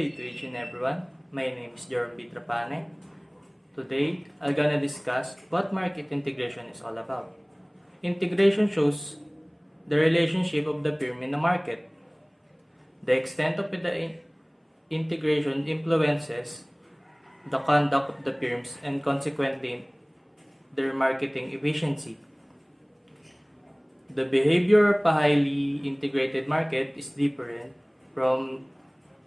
day to each and everyone. My name is Jerome TRAPANE. Today, I'm gonna discuss what market integration is all about. Integration shows the relationship of the firm in the market. The extent of the integration influences the conduct of the firms and consequently their marketing efficiency. The behavior of a highly integrated market is different from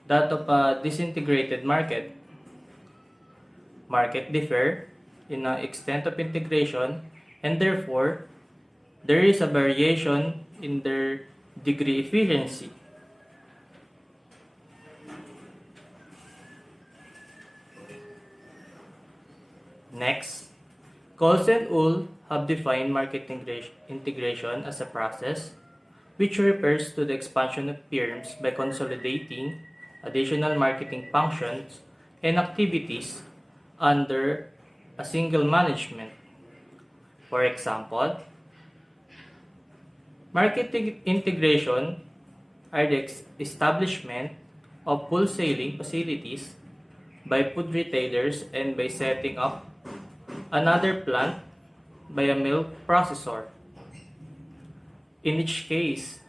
that of a disintegrated market. Markets differ in the extent of integration and therefore there is a variation in their degree efficiency. Next, Coles and Wool have defined market integration as a process which refers to the expansion of firms by consolidating additional marketing functions and activities under a single management. For example, marketing integration are the establishment of wholesaling facilities by food retailers and by setting up another plant by a milk processor. In each case,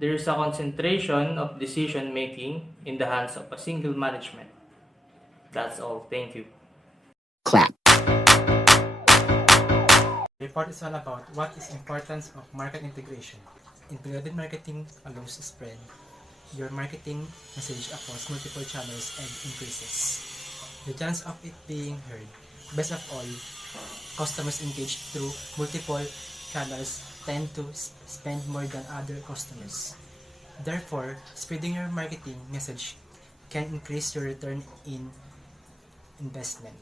there is a concentration of decision making in the hands of a single management. That's all. Thank you. Clap. The report is all about what is importance of market integration. Integrated marketing allows to spread your marketing message across multiple channels and increases the chance of it being heard. Best of all, customers engaged through multiple channels tend to spend more than other customers. Therefore, spreading your marketing message can increase your return in investment.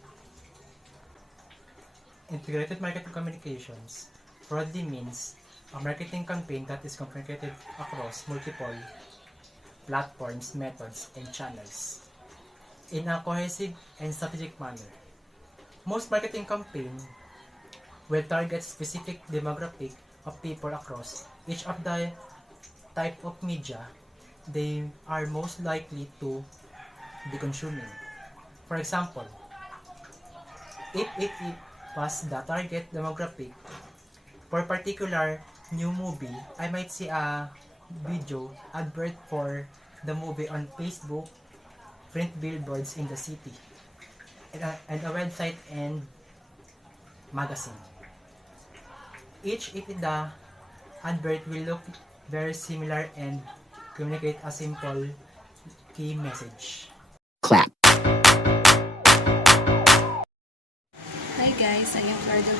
Integrated marketing communications broadly means a marketing campaign that is communicated across multiple platforms, methods, and channels in a cohesive and strategic manner. Most marketing campaigns will target specific demographic of people across each of the type of media they are most likely to be consuming. For example, if it was the target demographic for a particular new movie, I might see a video advert for the movie on Facebook, print billboards in the city, and a website and magazine. Each if the advert will look very similar and communicate a simple key message. Clap. Hi guys, I am FLORADEL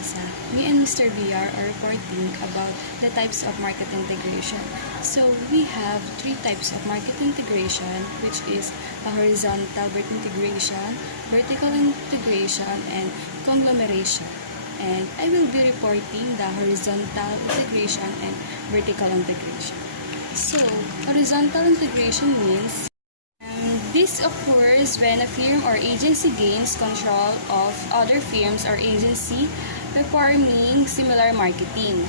Asa. Me and Mr. VIAR are reporting about the types of market integration. So we have three types of market integration, which is a horizontal integration, vertical integration, and conglomeration. And I will be reporting the horizontal integration and vertical integration. So, horizontal integration means this occurs when a firm or agency gains control of other firms or agency performing similar marketing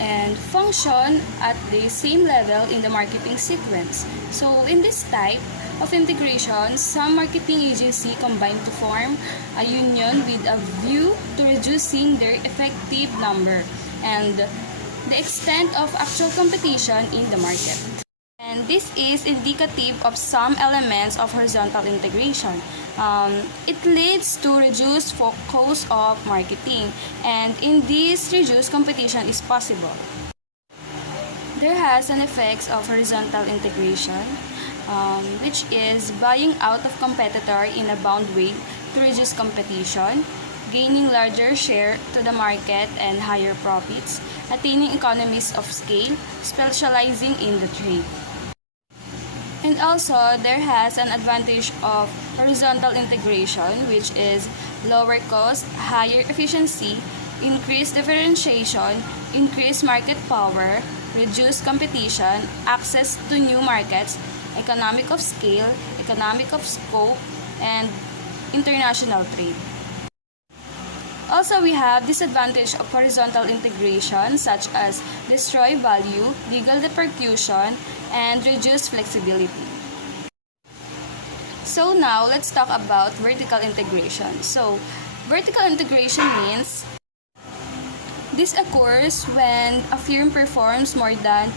and function at the same level in the marketing sequence. So in this type of integration, some marketing agency combine to form a union with a view to reducing their effective number and the extent of actual competition in the market. And this is indicative of some elements of horizontal integration. It leads to reduced cost of marketing, and in this, reduced competition is possible. There has an effect of horizontal integration, which is buying out of competitor in a bound way to reduce competition, gaining larger share to the market and higher profits, attaining economies of scale, specializing in the trade. And also, there has an advantage of horizontal integration, which is lower cost, higher efficiency, increased differentiation, increased market power, reduced competition, access to new markets, economic of scale, economic of scope, and international trade. Also, we have disadvantage of horizontal integration such as destroy value, legal repercussion, and reduced flexibility. So now, let's talk about vertical integration. So, vertical integration means this occurs when a firm performs more than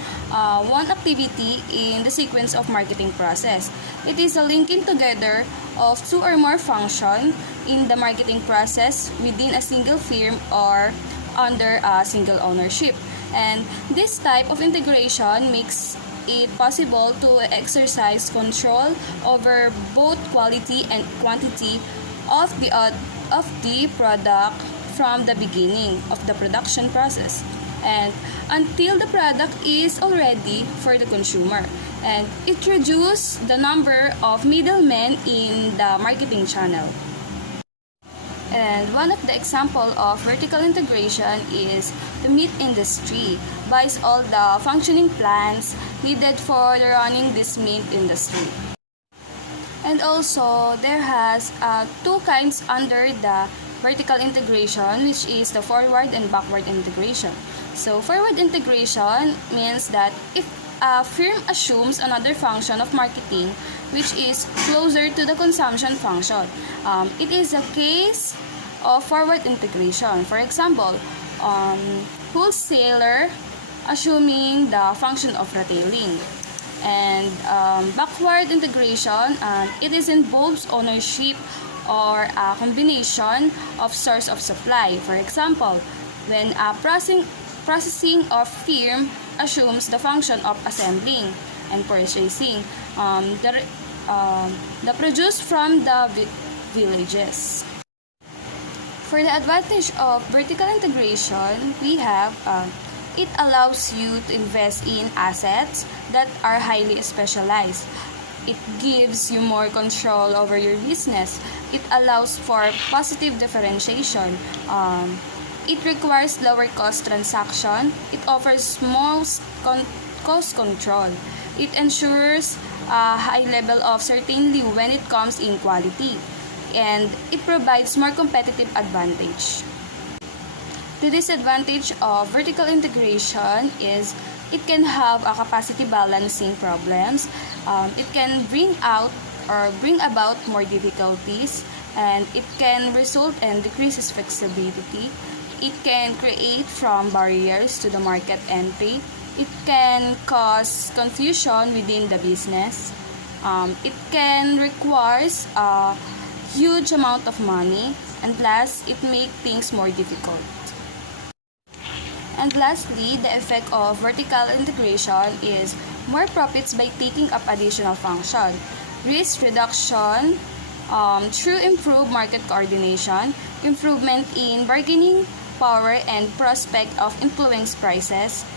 one activity in the sequence of marketing process. It is a linking together of two or more functions in the marketing process within a single firm or under a single ownership. And this type of integration makes it possible to exercise control over both quality and quantity of the product from the beginning of the production process and until the product is all ready for the consumer. And it reduces the number of middlemen in the marketing channel. And one of the example of vertical integration is the meat industry buys all the functioning plants needed for the running this meat industry. And also, there has two kinds under the vertical integration, which is the forward and backward integration. So, forward integration means that if a firm assumes another function of marketing, which is closer to the consumption function, it is a case of forward integration. For example, wholesaler assuming the function of retailing. And backward integration, it is involves ownership or a combination of source of supply. For example, when a processing of firm assumes the function of assembling and purchasing the produce from the villages. For the advantage of vertical integration, we have it allows you to invest in assets that are highly specialized. It gives you more control over your business. It allows for positive differentiation. It requires lower cost transaction. It offers most cost control. It ensures a high level of certainty when it comes in quality. And it provides more competitive advantage. The disadvantage of vertical integration is it can have a capacity balancing problems. It can bring about more difficulties, and it can result in decreases flexibility. It can create from barriers to the market entry. It can cause confusion within the business. It can require a huge amount of money, and plus, it makes things more difficult. And lastly, the effect of vertical integration is more profits by taking up additional function, risk reduction through improved market coordination, improvement in bargaining power and prospect of influence prices,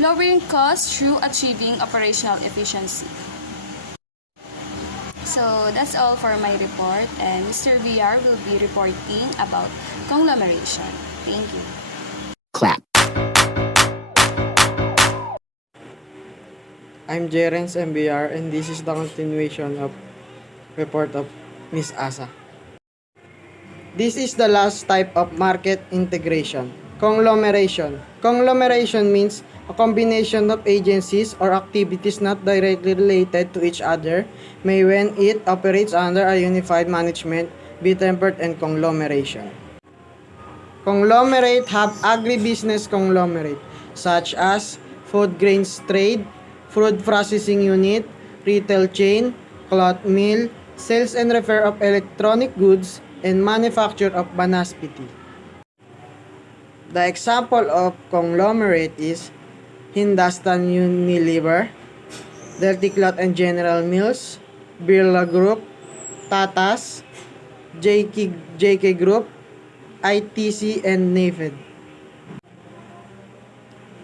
lowering costs through achieving operational efficiency. So that's all for my report, and Mr. VIAR will be reporting about conglomeration. Thank you. Clap. I'm JEROME MBR, and this is the continuation of report of Miss Asa. This is the last type of market integration, conglomeration. Conglomeration means a combination of agencies or activities not directly related to each other may, when it operates under a unified management, be tempered and conglomeration. Conglomerate have agribusiness conglomerate such as food grains trade, food processing unit, retail chain, cloth mill, sales and repair of electronic goods, and manufacture of banaspiti. The example of conglomerate is Hindustan Unilever, Delty Cloth and General Mills, Birla Group, Tatas, JK Group, ITC, and NAFED.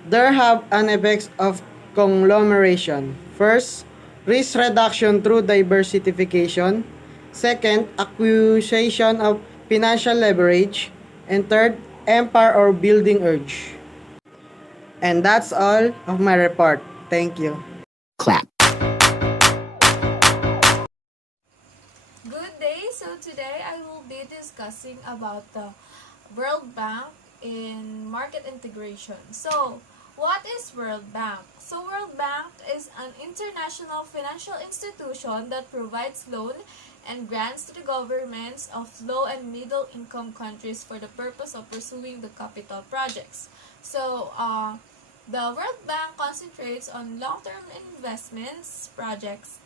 There have an effects of conglomeration. First, risk reduction through diversification. Second, acquisition of financial leverage. And third, empire or building urge. And that's all of my report. Thank you. Clap. Good day. So today I will be discussing about the World Bank in market integration. So What is World Bank? So World Bank is an international financial institution that provides loan and grants to the governments of low and middle income countries for the purpose of pursuing the capital projects. So the World Bank concentrates on long-term investments projects,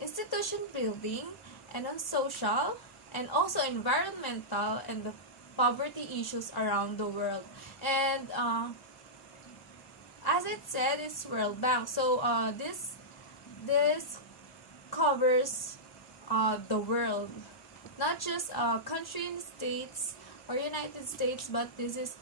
institution building, and on social and also environmental and the poverty issues around the world. And as it said, it's World Bank. So this covers the world, not just country and states or United States, but this is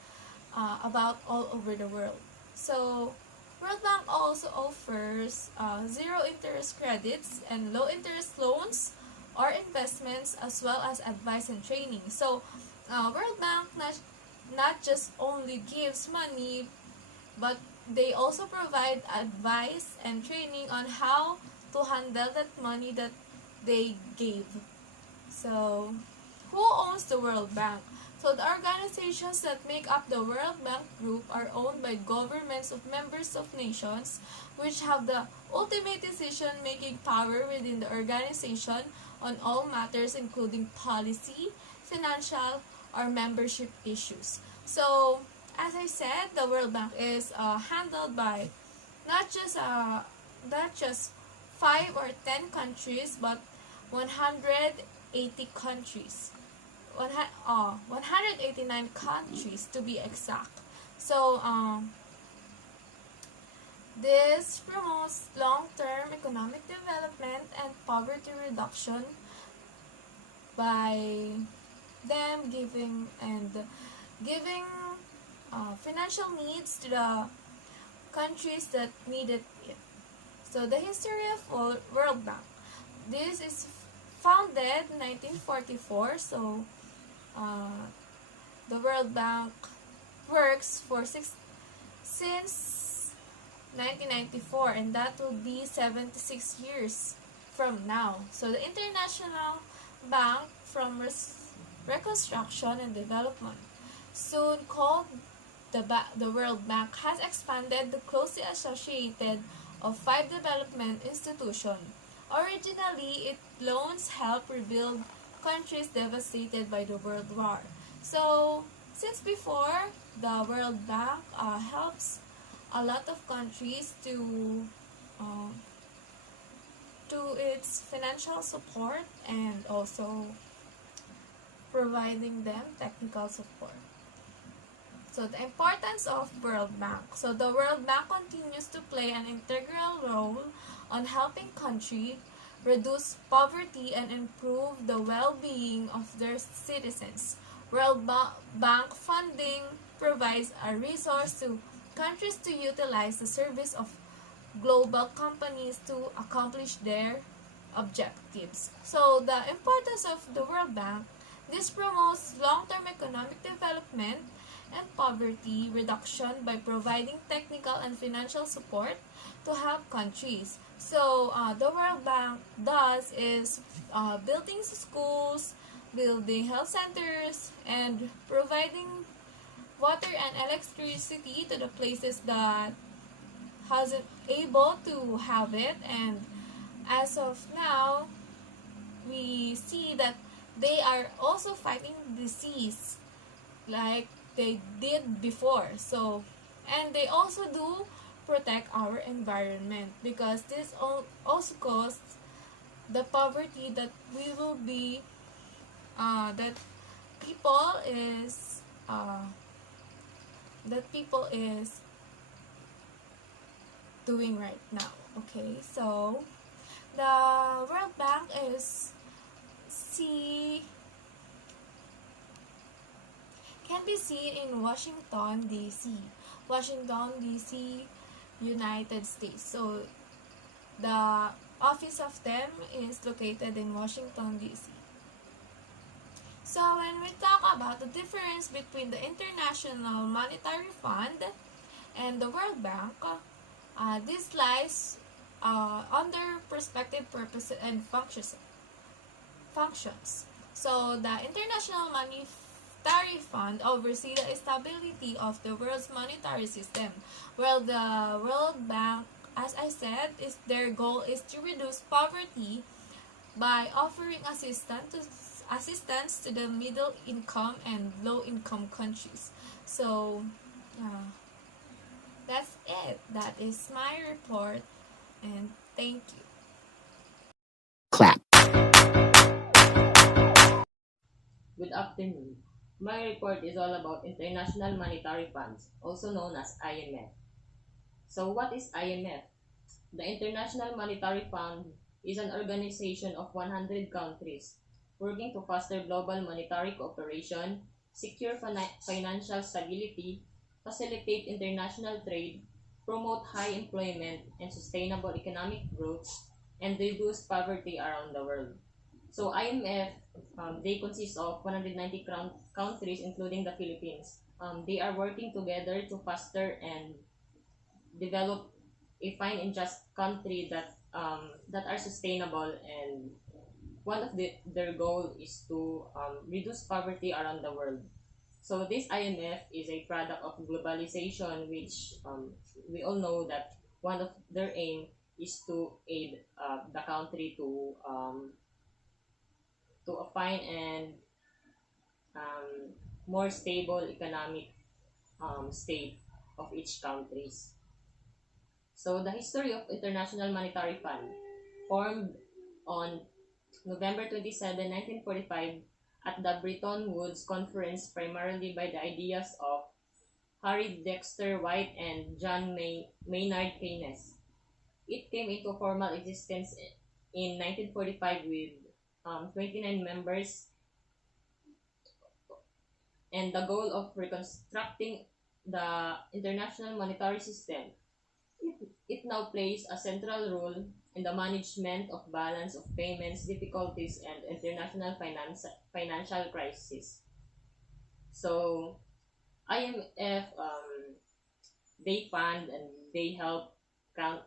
about all over the world. So World Bank also offers zero interest credits and low interest loans or investments, as well as advice and training. So World Bank not just only gives money, but they also provide advice and training on how to handle that money that they gave. So who owns the World Bank? So the organizations that make up the World Bank Group are owned by governments of members of nations, which have the ultimate decision-making power within the organization on all matters including policy, financial, or membership issues. So, as I said, the World Bank is handled by not just 5 or 10 countries, but 180 countries. 189 countries to be exact. So this promotes long-term economic development and poverty reduction by them giving financial needs to the countries that needed it. So the history of World Bank. This is founded in 1944. So the World Bank works since 1994, and that will be 76 years from now. So the International Bank from Reconstruction and Development, soon called the World Bank, has expanded to closely associated of 5 development institutions. Originally, its loans help rebuild countries devastated by the World War. So, since before, the World Bank helps a lot of countries to its financial support and also providing them technical support. So, the importance of World Bank. So, the World Bank continues to play an integral role on helping countries reduce poverty and improve the well-being of their citizens. World Bank funding provides a resource to countries to utilize the service of global companies to accomplish their objectives. So, the importance of the World Bank, this promotes long-term economic development and poverty reduction by providing technical and financial support to help countries. So, the World Bank does is building schools, building health centers, and providing water and electricity to the places that hasn't able to have it. And as of now, we see that they are also fighting disease like they did before. So, and they also do protect our environment, because this also causes the poverty that we will be that people is doing right now. Okay, so the World Bank can be seen in Washington, D.C. Washington, D.C., United States. So, the office of them is located in Washington, D.C. So, when we talk about the difference between the International Monetary Fund and the World Bank, this lies under prospective purposes and functions. So, the International Monetary Fund oversee the stability of the world's monetary system, while the World Bank, as I said, their goal is to reduce poverty by offering assistance to the middle income and low income countries. So, that's it. That is my report, and thank you. clap, Good afternoon. My report is all about International Monetary Funds, also known as IMF. So what is IMF? The International Monetary Fund is an organization of 100 countries working to foster global monetary cooperation, secure financial stability, facilitate international trade, promote high employment and sustainable economic growth, and reduce poverty around the world. So IMF, they consist of 190 countries, including the Philippines. They are working together to foster and develop a fine and just country that are sustainable, and one of their goal is to reduce poverty around the world. So this IMF is a product of globalization, which we all know that one of their aim is to aid the country to a fine and more stable economic state of each countries. So the history of International Monetary Fund formed on November 27, 1945 at the Bretton Woods Conference, primarily by the ideas of Harry Dexter White and John Maynard Keynes. It came into formal existence in 1945 with 29 members, and the goal of reconstructing the international monetary system. It now plays a central role in the management of balance of payments, difficulties, and international financial crisis. So, IMF, they fund and they help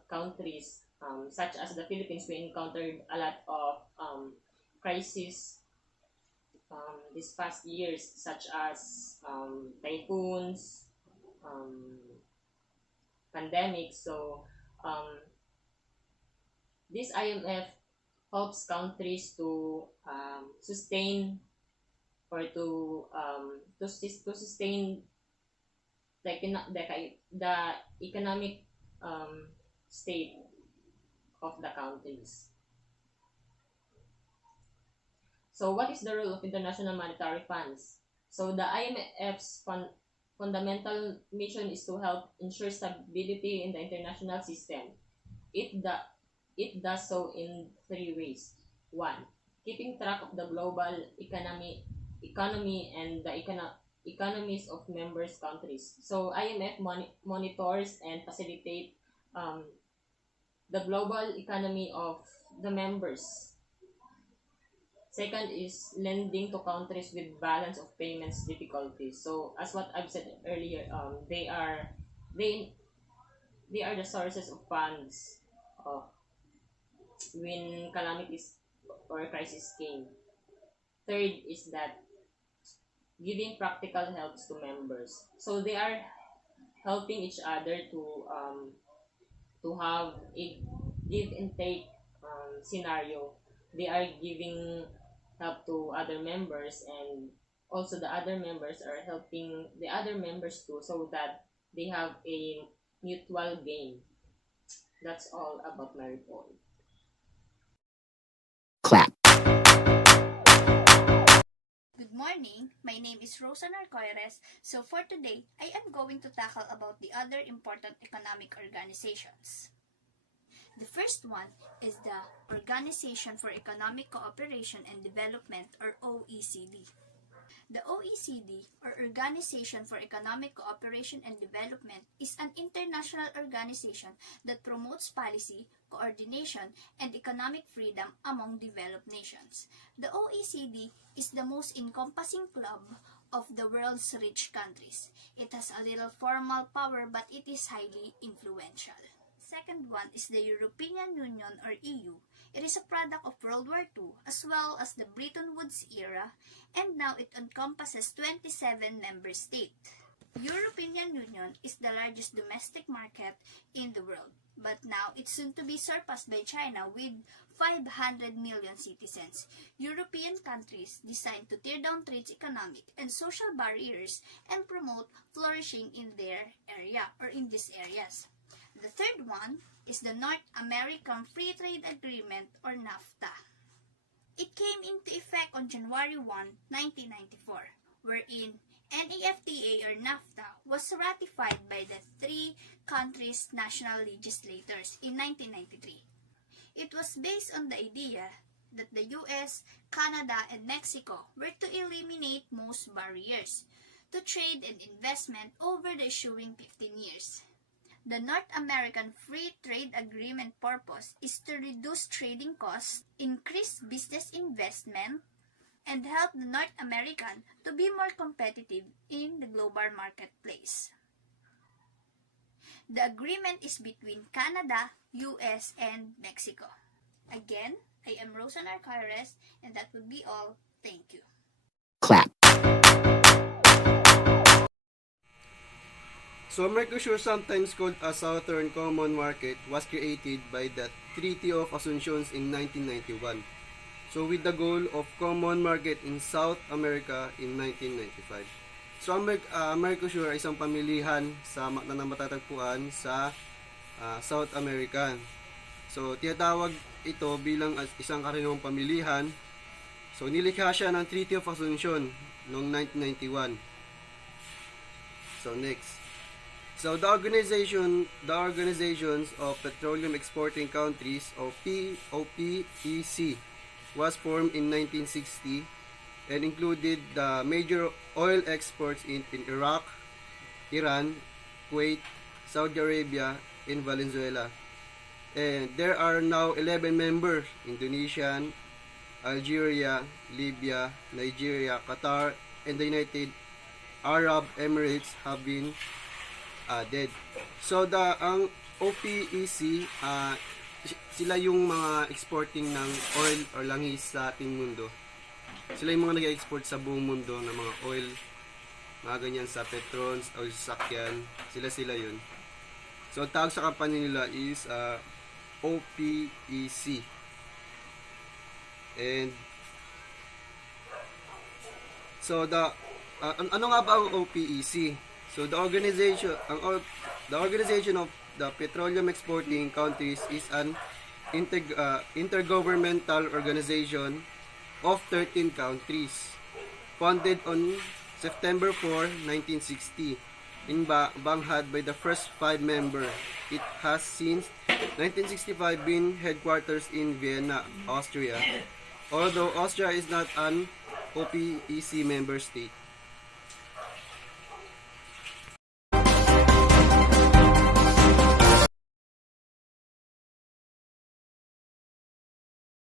countries such as the Philippines. We encountered a lot of crisis these past years, such as typhoons, pandemics. So, this IMF helps countries to sustain or to sustain the economic state of the countries. So what is the role of international monetary funds? So the IMF's fundamental mission is to help ensure stability in the international system. It does so in three ways. One, keeping track of the global economy and the economies of members countries. So IMF monitors and facilitate the global economy of the members. Second is lending to countries with balance of payments difficulties. So as what I've said earlier, they are the sources of funds when calamities or crisis came. Third is that giving practical helps to members. So they are helping each other to have a give and take scenario. They are giving help to other members, and also the other members are helping the other members too, so that they have a mutual gain. That's all about my report. clap, Good morning, my name is ARCOIREZ. So for today, I am going to tackle about the other important economic organizations. The first one is the Organization for Economic Cooperation and Development, or OECD. The OECD, or Organization for Economic Cooperation and Development, is an international organization that promotes policy, coordination, and economic freedom among developed nations. The OECD is the most encompassing club of the world's rich countries. It has a little formal power, but it is highly influential. second one is the European Union or EU. It is a product of World War II as well as the Bretton Woods era, and now it encompasses 27 member states. European Union is the largest domestic market in the world, but now it's soon to be surpassed by China with 500 million citizens. European countries designed to tear down trade's economic and social barriers and promote flourishing in their area or in these areas. The third one is the North American Free Trade Agreement or NAFTA. It came into effect on January 1, 1994, wherein NAFTA or NAFTA was ratified by the three countries' national legislators in 1993. It was based on the idea that the US, Canada, and Mexico were to eliminate most barriers to trade and investment over the ensuing 15 years. The North American Free Trade Agreement purpose is to reduce trading costs, increase business investment, and help the North American to be more competitive in the global marketplace. The agreement is between Canada, US, and Mexico. Again, I am Rosan ARCOIREZ, and that would be all. Thank you. Clap. So Mercosur, sometimes called a Southern Common Market, was created by the Treaty of Asunción in 1991. So with the goal of common market in South America in 1995. So ang Mercosur ay isang pamilihan na matatagpuan sa South America. So tinatawag ito bilang isang karaniwang pamilihan. So nilikha siya ng Treaty of Asunción noong 1991. So next. So the organizations of petroleum exporting countries or OPEC was formed in 1960 and included the major oil exports in Iraq, Iran, Kuwait, Saudi Arabia, and Venezuela. And there are now 11 members: Indonesia, Algeria, Libya, Nigeria, Qatar, and the United Arab Emirates have been added. So ang OPEC, sila yung mga exporting ng oil or langis sa ating mundo. Sila yung mga nag-export sa buong mundo ng mga oil, mga ganyan sa petrons o sasakyan. Sila yun. So ang tawag sa company nila is OPEC. And so ano nga ba ang OPEC? So the organization of the petroleum exporting countries is an intergovernmental organization of 13 countries, founded on September 4, 1960, in Banghad by the first 5 members. It has since 1965 been headquarters in Vienna, Austria, although Austria is not an OPEC member state.